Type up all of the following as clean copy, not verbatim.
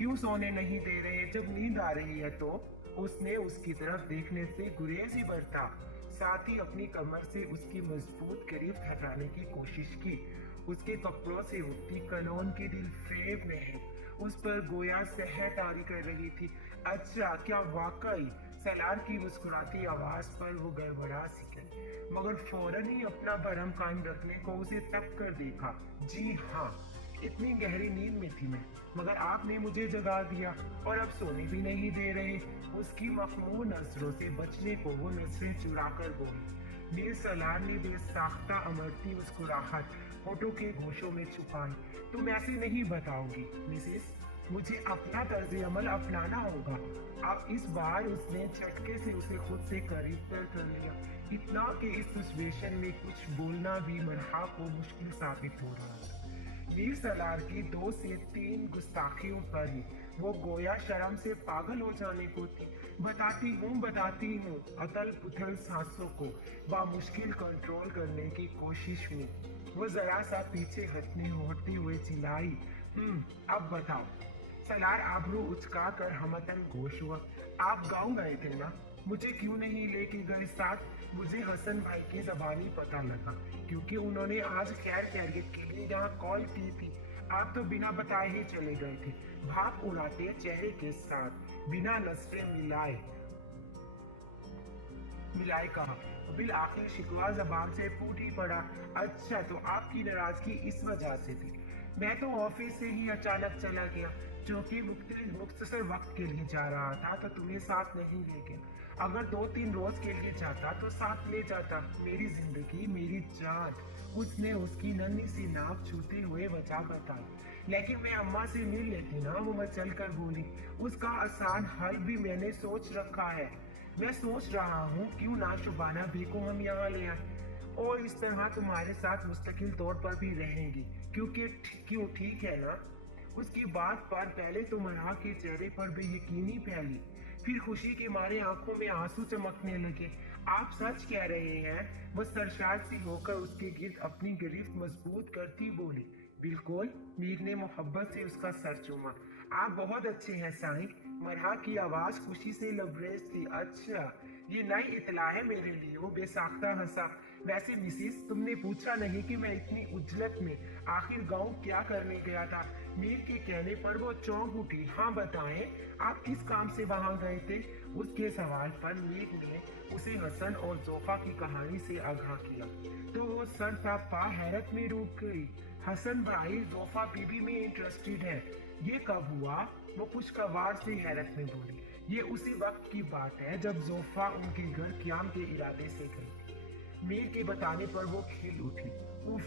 क्यों सोने नहीं दे रहे? जब नींद आ रही है तो? उसने उसकी तरफ देखने से गुरेज ही बरता, साथ ही अपनी कमर से उसकी मजबूत गिरफ्त हटाने की कोशिश की। उसके कपड़ों से उठती कलोन की दिल फेब में उस पर गोया सहर तारी कर रही थी। अच्छा, क्या वाकई? सलार की मुस्कुराती आवाज पर वो गड़बड़ा सी गई, मगर फौरन ही अपना भरम कायम रखने को उसे तक कर देखा। जी हाँ, इतनी गहरी नींद में थी मैं, मगर आपने मुझे जगा दिया और अब सोने भी नहीं दे रहे। उसकी मखमूर नजरों से बचने को वो नजरें चुरा कर बोली। मीर सलार ने बेसाख्ता अमरती मुस्कुराहट होठों के गोशों में छुपाई। तुम ऐसे नहीं बताओगी मिसेस, मुझे अपना तर्ज अमल अपनाना होगा। अब इस बार उसने झटके से उसे खुद से करीब कर लिया, इतना कि इस सिचुएशन में कुछ बोलना भी मरहा को मुश्किल साबित हो रहा था। मीर सलार की 2 से 3 गुस्ताखियों पर ही वो गोया शर्म से पागल हो जाने को थी। बताती हूँ अतल पुथल सांसों को बामुश्किल कंट्रोल करने की कोशिश में वो जरा सा पीछे होते हुए चिल्लाई। अब बताओ। सलार आबरू उचका कर हमतन गोश हुआ। आप गाँव गए थे ना? मुझे क्यों नहीं लेके गए साथ? मुझे हसन भाई की जबानी पता लगा, क्योंकि उन्होंने आज खैर खैरियत के लिए यहाँ कॉल की थी। आप तो बिना बताए ही चले गए थे, भाप उड़ाते चेहरे के साथ, बिना नजरें मिलाए कहा। बिल आखिर शिकवा जबान से फूट ही पड़ा। अच्छा, तो आपकी नाराजगी इस वजह से थी? मैं तो ऑफिस से ही अचानक चला गया, जो कि मुख्तसर वक्त के लिए जा रहा था, तो तुम्हें साथ नहीं ले गया। अगर 2-3 रोज के लिए जाता तो साथ ले जाता। मेरी जिंदगी, मेरी जान। उसने उसकी नन्ही सी नाक छूते हुए वजह बताई। लेकिन मैं अम्मा से मिल लेती ना, वो मचल कर बोली। उसका आसान हल भी मैंने सोच रखा है। मैं सोच रहा हूँ क्यों ना शुबाना भी को हम यहाँ ले आए, और इस तरह तुम्हारे साथ मुस्तकिल तौर पर भी रहेंगी, क्यों ठीक है ना? उसकी बात पर पहले तो मरहा के चेहरे पर बेयकीनी फैली, फिर खुशी के मारे आंखों में आंसू चमकने लगे। आप सच कह रहे हैं? वो सरशार सी होकर उसके गिर्द अपनी गिरफ्त मजबूत करती बोली। बिल्कुल, मीर ने मोहब्बत से उसका सर चूमा। आप बहुत अच्छे हैं साईं। मरहा की आवाज खुशी से लबरेज थी। अच्छा, ये नई इतला है मेरे लिए। वो बेसाख्ता हंसा। वैसे मिसिस, तुमने पूछा नहीं कि मैं इतनी उजलत में आखिर गांव क्या करने गया था? मीर के कहने पर वो चौंक उठी। हाँ बताएं, आप किस काम से वहां गए थे? उसके सवाल पर मीर ने उसे हसन और जोफा की कहानी से आगाह किया, तो वो सर पा हैरत में डूब गई। हसन भाई जोफा बीबी में इंटरेस्टेड है। ये कब हुआ? वो कुछ कवार से हैरत में बोली। ये उसी वक्त की बात है जब जोफा उनके घर क्याम के इरादे से गई। मीर के बताने पर वो खिल उठी। उफ,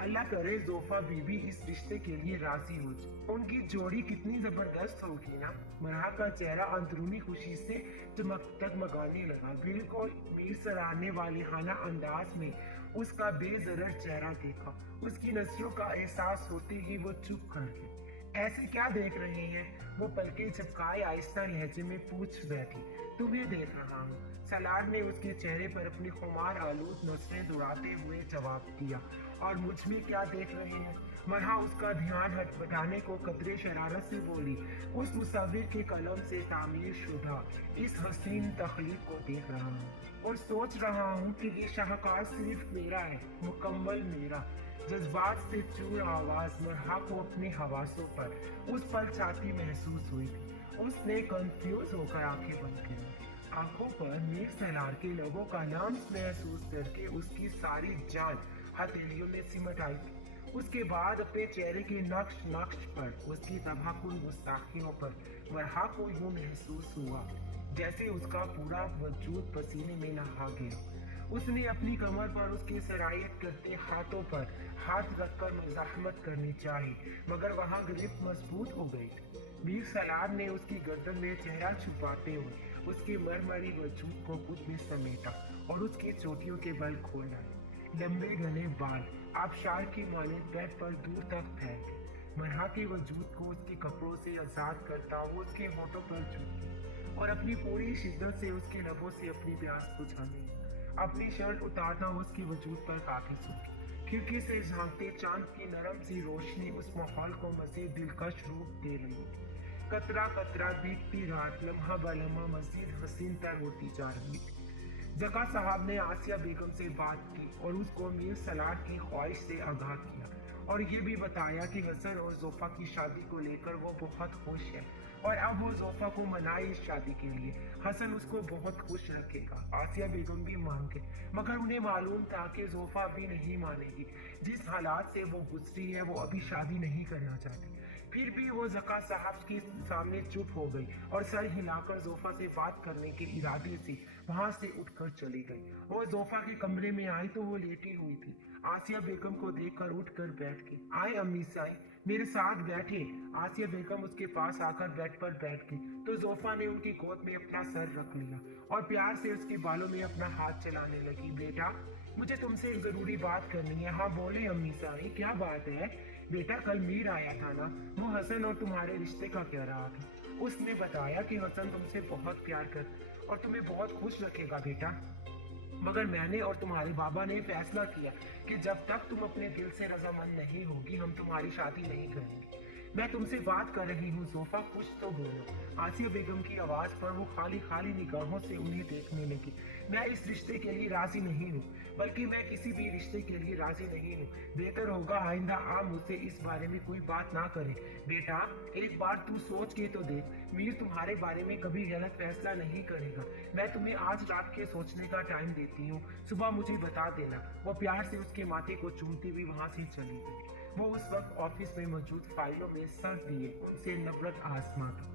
अल्लाह करे जोफा बीबी इस रिश्ते के लिए राजी हो जाए। उनकी जोड़ी कितनी जबरदस्त होगी ना। मरहा का चेहरा अंदरूनी खुशी से टगमगाने लगा। बिल्कुल, मीर सराहने वाले हाना अंदाज में उसका बेजरर चेहरा देखा। उसकी नजरों का एहसास होते ही वो चुप कर गई। ऐसे क्या देख रहे हैं? वो पलके झपकाए आहिस्ता लहजे में पूछ बैठी। तुम्हें देख रहा हूँ। सलार ने उसके चेहरे पर अपनी खुमार आलूद नजरें दौड़ाते हुए जवाब दिया। और मुझ में क्या देख रहे हैं? मरहा उसका ध्यान हटाने को कदरे शरारत से बोली। उस मुसव्विर के कलम से तामीर शुदा इस हसीन तखलीक को देख रहा हूँ और सोच रहा हूँ कि ये शाहकार सिर्फ मेरा है, मुकम्मल मेरा। जज्बात से चूर आवाज मरहा को अपने हवासों पर उस पल छाती महसूस हुई थी। उसने कंफ्यूज होकर आंखें बंद की। आंखों पर मीर सलार के लोगों का नाम महसूस करके उसकी सारी जान हथेलियों में सिमट आई थी। उसके बाद अपने चेहरे के नक्श पर, उसकी तबाहकुन गुस्ताखियों पर मरहा को यूं महसूस हुआ जैसे उसका पूरा वजूद पसीने में नहा गया। उसने अपनी कमर पर उसकी सरायत करते हाथों पर हाथ रखकर मज़ाहमत करनी चाहिए, मगर वहां गिरफ्त मजबूत हो गई थी। मीर सलार ने उसकी गर्दन में चेहरा छुपाते हुए उसके मरमरी वजूद को खुद में समेटा और उसकी चोटियों के बल खोल डाले। लंबे घने बाल आबशार की मानिंद बेड पर दूर तक फैल गए। मरहा के वजूद को उसके कपड़ों से आजाद करता वो उसके होठों पर झुकी और अपनी पूरी शिद्दत से उसके लबों से अपनी प्यास बुझाने। अपनी शर्ट उतारना उसके वजूद पर काफी सूखी। खिड़की से झांकते चांद की नरम सी रोशनी उस माहौल को मजीद दिलकश रूप दे रही थी। कतरा कतरा बीतती रात लम्हा ब लम्हा मजीद हसीन तर होती जा रही थी। जका साहब ने आसिया बेगम से बात की और उसको मीर सलाह की ख्वाहिश से आगाह किया और ये भी बताया कि हसन और जोफा की शादी को लेकर वो बहुत खुश है और अब वो जोफा को मनाए इस शादी के लिए। हसन उसको बहुत खुश रखेगा। आसिया बेगम भी मान गई, मगर उन्हें मालूम था कि जोफा अभी नहीं मानेगी। जिस हालात से वो गुजरी है वो अभी शादी नहीं करना चाहती। फिर भी वो जका साहब के सामने चुप हो गई और सर हिलाकर जोफा से बात करने के इरादे से वहां से उठकर चली गई। वो जोफा के कमरे में आई तो वो लेटी हुई थी। आसिया बेगम को देखकर उठकर बैठ गई। आए अम्मी साई, मेरे साथ बैठे। आसिया बेगम उसके पास आकर बेड पर बैठ गई तो जोफा ने उनकी गोद में अपना सर रख लिया और प्यार से उसके बालों में अपना हाथ चलाने लगी। बेटा, मुझे तुमसे एक जरूरी बात करनी है। हाँ बोले अम्मी साई, क्या बात है? बेटा, कल मीर आया था ना, वो हसन और तुम्हारे रिश्ते का कह रहा था। उसने बताया कि हसन तुमसे बहुत प्यार कर और तुम्हें बहुत खुश रखेगा बेटा। मगर मैंने और तुम्हारे बाबा ने फैसला किया कि जब तक तुम अपने दिल से रजामंद नहीं होगी हम तुम्हारी शादी नहीं करेंगे। मैं तुमसे बात कर रही हूँ जोफा, कुछ तो बोलो। आसिया बेगम की आवाज पर वो खाली खाली निगाहों से उन्हें देखने लगी। मैं इस रिश्ते के लिए राजी नहीं हूँ, बल्कि मैं किसी भी रिश्ते के लिए राजी नहीं हूँ। बेहतर होगा आइंदा आप मुझसे इस बारे में कोई बात ना करें। बेटा, एक बार तू सोच के तो देख, मीर तुम्हारे बारे में कभी गलत फैसला नहीं करेगा। मैं तुम्हें आज रात के सोचने का टाइम देती हूँ, सुबह मुझे बता देना। वो प्यार से उसके माथे को चूमती हुई वहां से चली गई। वो उस वक्त ऑफिस में मौजूद फाइलों में सर दिए उनसे नफरत आसमां था।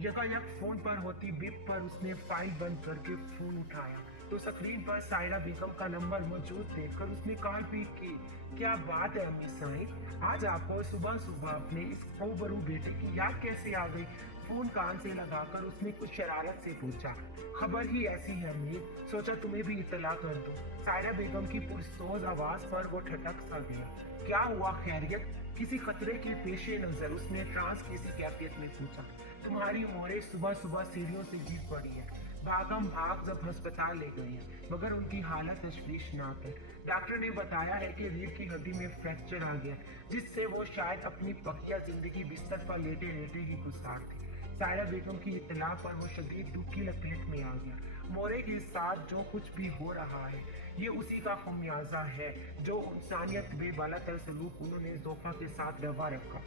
यकायक फोन पर होती बिप पर उसने फाइल बंद करके फोन उठाया तो स्क्रीन पर सायरा बेगम का नंबर मौजूद देखकर उसने कॉल पिक की। क्या बात है अम्मी साई, आज आपको सुबह सुबह अपने इस खूबरू बेटे की याद कैसे आ गई? फोन कान से लगाकर उसने कुछ शरारत से पूछा। खबर ही ऐसी है अम्मी, सोचा तुम्हें भी इत्तला कर दूं। सायरा बेगम की पुरसोज आवाज पर वो ठटक सा गया। क्या हुआ, खैरियत? किसी खतरे के पेशे नजर उसने ट्रांस किसी कैफियत में पूछा। तुम्हारी मोरे सुबह सुबह सीढ़ियों से गिर पड़ी है। भागम भाग जब अस्पताल ले गए हैं, मगर उनकी हालत तशवीशनाक है। डॉक्टर ने बताया है कि रीढ़ की हड्डी में फ्रैक्चर आ गया, जिससे वो शायद अपनी बकिया जिंदगी बिस्तर पर लेटे लेटे ही गुजारती। सायरा बेगम की इत्तला पर वो शदीद दुख की लपेट में आ गया। मोरे के साथ जो कुछ भी हो रहा है ये उसी का खमियाजा है जो इंसानियत बेबालातर सलूक उन्होंने जोफा के साथ रवा रखा।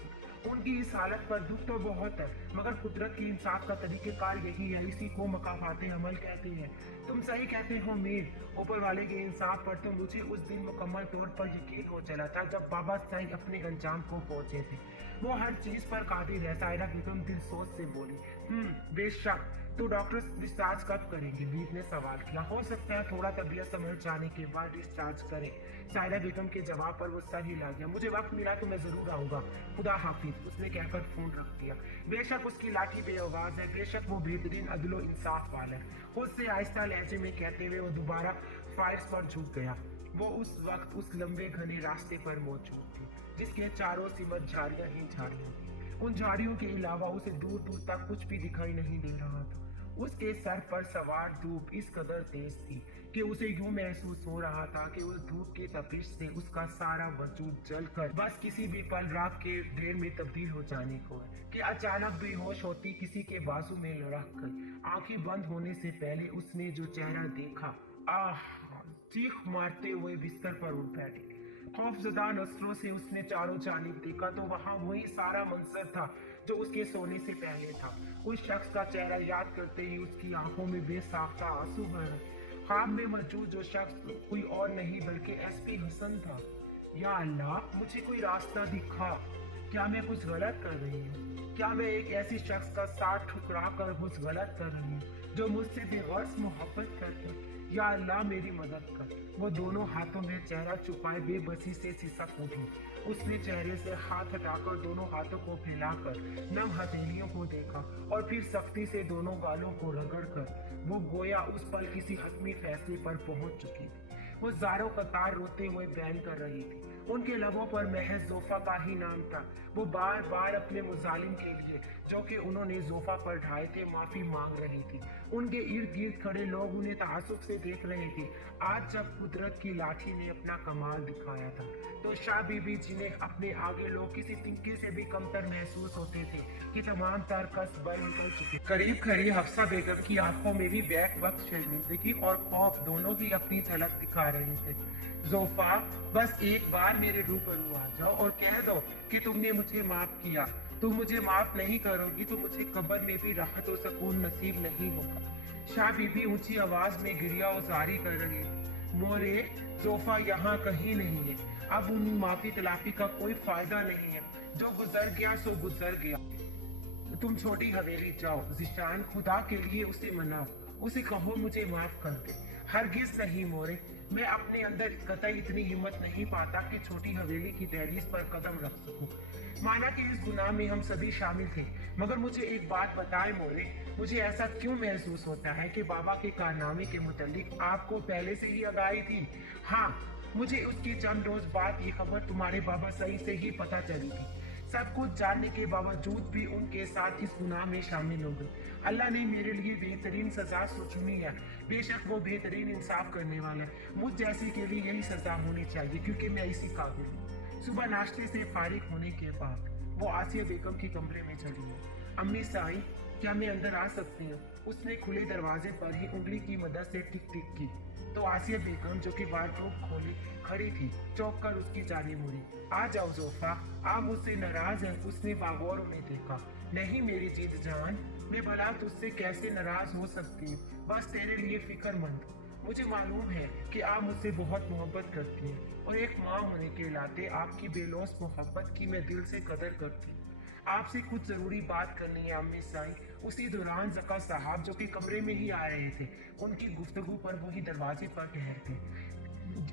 उनकी इस हालत पर दुख तो बहुत है, मगर कुदरत की इंसाफ का तरीकेकार यही है, इसी को मकाफाते अमल कहते हैं। तुम सही कहते हो मीर, ऊपर वाले के इंसाफ पर तो मुझे उस दिन मुकम्मल तौर पर यकीन हो चला था जब बाबा साईं अपने अंजाम को पहुंचे थे। वो हर चीज पर कादिर है। सायरा बेगम दिल सोच से बोली। बेशक। तो डॉक्टर डिस्चार्ज कब करेंगे? वीर ने सवाल किया। हो सकता है थोड़ा तबीयत संभल जाने के बाद डिस्चार्ज करें। सायरा बेगम के जवाब पर वो सर हिला गया। मुझे वक्त मिला तो मैं जरूर आऊंगा। खुदा हाफिज, उसने कहकर फोन रख दिया। बेशक उसकी लाठी बेआवाज है, बेशक वो बेहतरीन अदलो इंसाफ वाला है। खुद से आहिस्ता लहजे में कहते हुए वो दोबारा फाइल्स पर झुक गया। वो उस वक्त उस लंबे घने रास्ते पर मौजूद थी जिसके चारों सिमत झाड़ियां ही झाड़ियां थी। उन झाड़ियों के अलावा उसे दूर दूर तक कुछ भी दिखाई नहीं दे रहा था। उसके सर पर सवार धूप इस कदर तेज थी कि उसे यूं महसूस हो रहा था कि उस धूप की तपिश से उसका सारा वजूद जलकर बस किसी भी पल राख के ढेर में तब्दील हो जाने को है कि अचानक बेहोश होती किसी के बाजू में लुढ़क गई। आंखें बंद होने से पहले उसने जो चेहरा देखा, चीख मारते हुए बिस्तर पर उठ बैठी। खौफजदा नजरों से उसने चारों जानिब देखा तो वहां वही सारा मंजर था जो उसके सोने से पहले था। उस शख्स का चेहरा याद करते ही उसकी आंखों में बेसाख्ता आंसू भर। ख्वाब में मौजूद जो शख्स कोई और नहीं बल्कि एसपी हसन था। या अल्लाह, मुझे कोई रास्ता दिखा। क्या मैं कुछ गलत कर रही हूँ? क्या मैं एक ऐसी शख्स का साथ ठुकरा कर कुछ गलत कर रही हूँ जो मुझसे बेगर्ज मोहब्बत करता? या अल्लाह, मेरी मदद कर। वो दोनों हाथों में चेहरा छुपाए बेबसी से सिसक उठी। उसने चेहरे से हाथ हटाकर दोनों हाथों को फैलाकर नम हथेलियों को देखा और फिर सख्ती से दोनों गालों को रगड़कर वो गोया उस पल किसी हतमी फैसले पर पहुंच चुकी थी। वो ज़ारों कतार रोते हुए बयान कर रही थी। ان کے لبوں پر محض زوفا کا ہی نام تھا۔ وہ بار بار اپنے مظالم کے لیے جو کہ انہوں نے زوفا پر ڈھائے تھے معافی مانگ رہی تھی۔ ان کے ارد گرد کھڑے لوگ انہیں تعصب سے دیکھ رہے تھے۔ آج جب قدرت کی لاٹھی نے اپنا کمال دکھایا تھا تو شاہ بی بی جنہیں اپنے آگے لوگ کسی تنکے سے بھی کمتر محسوس ہوتے تھے کہ تمام تر کس بل نکل چکے۔ قریب کھڑی حفصہ بیگم کی آنکھوں میں بھی بیک وقت شرمندگی اور خوف دونوں ہی اپنی جھلک دکھا رہے تھے۔ زوفا، بس ایک بار میرے روبرو آ جاؤ اور کہہ دو کہ تم نے مجھے معاف کیا۔ تم مجھے معاف نہیں کرو گی تو مجھے قبر میں بھی راحت و سکون نصیب نہیں ہوگا۔ شاہ بی بی اونچی آواز میں گریہ ازاری کر رہی تھی۔ مورے، زوفا یہاں کہیں نہیں ہے۔ اب ان معافی تلافی کا کوئی فائدہ نہیں ہے۔ جو گزر گیا سو گزر گیا۔ تم چھوٹی حویلی جاؤ، ذیشان، خدا کے لیے اسے مناؤ، اسے کہو مجھے معاف کر دے۔ ہرگز نہیں مورے، میں اپنے اندر قطعی اتنی ہمت نہیں پاتا کہ چھوٹی حویلی کی دہلیز پر قدم رکھ سکوں۔ مانا کہ اس گناہ میں ہم سبھی شامل تھے، مگر مجھے ایک بات بتائے مورے، مجھے ایسا کیوں محسوس ہوتا ہے کہ بابا کے کارنامے کے متعلق آپ کو پہلے سے ہی آگاہی تھی؟ ہاں، مجھے اس کے چند روز بعد یہ خبر تمہارے بابا صحیح سے ہی پتہ چلی تھی۔ سب کچھ جاننے کے باوجود بھی ان کے ساتھ اس گناہ میں شامل ہو گئے۔ اللہ نے میرے لیے بہترین سزا چنی ہے۔ بے شک وہ بہترین انصاف کرنے والا ہے۔ مجھ جیسی کے لیے یہی سزا ہونی چاہیے کیونکہ میں اسی قابل ہوں۔ صبح ناشتے سے فارغ ہونے کے بعد وہ آسیہ بیگم کے کمرے میں چلی گئی۔ امی سائیں، کیا میں اندر آ سکتی ہوں؟ اس نے کھلے دروازے پر ہی انگلی کی مدد سے ٹک ٹک کی تو آسیہ بیگم جو کہ وارڈروب کھولے کھڑی تھی چونک کر اس کی جانب مڑی۔ آ جاؤ زوفا، آپ مجھ سے ناراض ہیں؟ اس نے باغور میں دیکھا۔ نہیں میری جیت جان، میں بھلا تجھ سے کیسے ناراض ہو سکتی ہوں؟ بس تیرے لیے فکر مند۔ مجھے معلوم ہے کہ آپ مجھ سے بہت محبت کرتی ہیں اور ایک ماں ہونے کے ناطے آپ کی بے لوث محبت کی میں دل سے قدر کرتی ہوں۔ آپ سے کچھ ضروری بات کرنی ہے امی سائیں۔ اسی دوران زکا صاحب جو کہ کمرے میں ہی آ رہے تھے، ان کی گفتگو پر وہی دروازے پر ٹھہرتے۔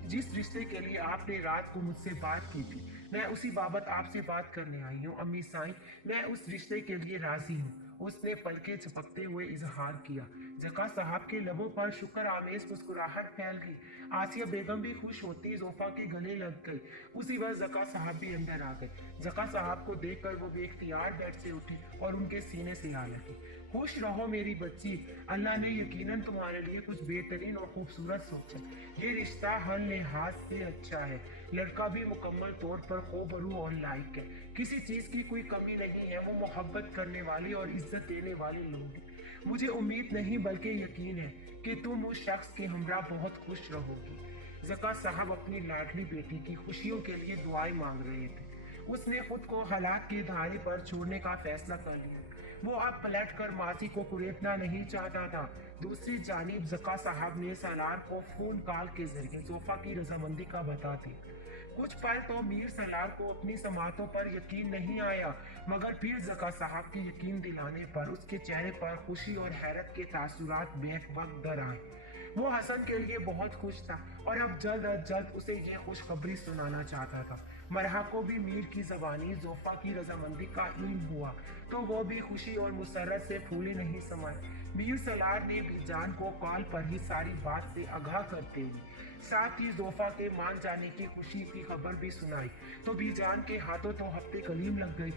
جس رشتے کے لیے آپ نے رات کو مجھ سے بات کی تھی، میں اسی بابت آپ سے بات کرنے آئی ہوں امی سائیں۔ میں اس رشتے کے لیے راضی ہوں، اس نے پلکیں جھپکتے ہوئے اظہار کیا۔ زکا صاحب کے لبوں پر شکر آمیز مسکراہٹ پھیل گئی۔ آسیہ بیگم بھی خوش ہوتی زوفا کے گلے لگ گئی۔ اسی وقت زکا صاحب بھی اندر آ گئے۔ زکا صاحب کو دیکھ کر وہ بے اختیار بیٹھ سے اٹھی اور ان کے سینے سے آ لگی۔ خوش رہو میری بچی، اللہ نے یقیناً تمہارے لیے کچھ بہترین اور خوبصورت سوچا۔ یہ رشتہ ہر لحاظ سے اچھا ہے۔ لڑکا بھی مکمل طور پر خوبرو اور لائق ہے۔ کسی چیز کی کوئی کمی نہیں ہے۔ وہ محبت کرنے والے اور عزت دینے والے لوگ ہیں۔ مجھے امید نہیں بلکہ یقین ہے کہ تم اس شخص کے ہمراہ بہت خوش رہو گی۔ زکا صاحب اپنی لاڈلی بیٹی کی خوشیوں کے لیے دعائیں مانگ رہے تھے۔ اس نے خود کو ہلاک کے دھارے پر چھوڑنے کا فیصلہ کر لیا۔ وہ اب پلٹ کر ماضی کو کریدنا نہیں چاہتا تھا۔ دوسری جانب زکا صاحب نے سالار کو فون کال کے ذریعے زوفا کی رضامندی کا بتا دیا۔ کچھ پل تو میر سالار کو اپنی سماعتوں پر یقین نہیں آیا، مگر پھر زکا صاحب کے یقین دلانے پر اس کے چہرے پر خوشی اور حیرت کے تاثرات بیک وقت در آئے۔ وہ حسن کے لیے بہت خوش تھا اور اب جلد از جلد اسے یہ خوشخبری سنانا چاہتا تھا۔ مرحا کو بھی میر کی زبانی زوفا کی رضامندی کا علم ہوا تو وہ بھی خوشی اور مسرت سے پھولے نہیں سمائے۔ میر سالار نے بی جان کو کال پر ہی ساری بات سے آگاہ کرتے ہوئے ساتھ ہی زوفا کے مان جانے کی خوشی کی خبر بھی سنائی تو بی جان کے ہاتھوں تو ہفتے کلیم لگ گئی۔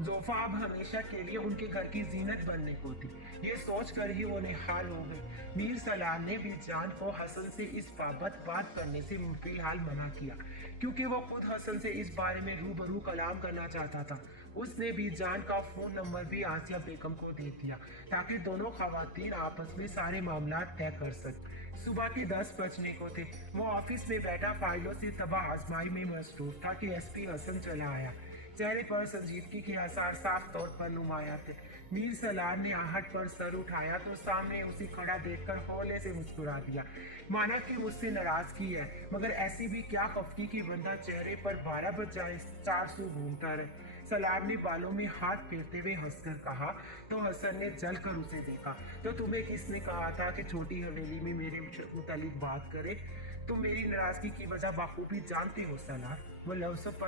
زوفا اب ہمیشہ کے لیے ان کے گھر کی زینت بننے کو تھی، یہ سوچ کر ہی وہ نہال ہو گئی۔ میر سالار نے بی جان کو حسن سے اس بابت بات کرنے سے فی الحال منع کیا کیونکہ وہ خود حسن سے اس بارے میں روبرو کلام کرنا چاہتا تھا۔ اس نے بی جان کا فون نمبر بھی آسیہ بیگم کو دے دیا تاکہ دونوں خواتین آپس میں سارے معاملات طے کر سکیں۔ صبح کے 10 بجنے کو تھے۔ وہ آفس میں بیٹھا فائلوں سے طبع آزمائی میں مصروف تھا کہ ایس پی حسن چلا آیا۔ چہرے پر سنجیدگی کے آثار صاف طور پر نمایاں تھے۔ میر سالار نے آہٹ پر سر اٹھایا تو سامنے اسے کھڑا دیکھ کر ہولے سے مسکرا دیا۔ مانا کہ مجھ سے ناراضگی ہے، مگر ایسی بھی کیا خفگی کی بندہ چہرے پر 12 بجائے 400 گھومتا رہے۔ سالار نے بالوں میں ہاتھ پھیرتے ہوئے ہنس کر کہا تو حسن نے جل کر اسے دیکھا۔ تو تمہیں کس نے کہا تھا کہ چھوٹی حویلی میں میرے متعلق بات کرے؟ تم میری ناراضگی کی وجہ بخوبی جانتے ہو سالار۔ وہ لفظوں پر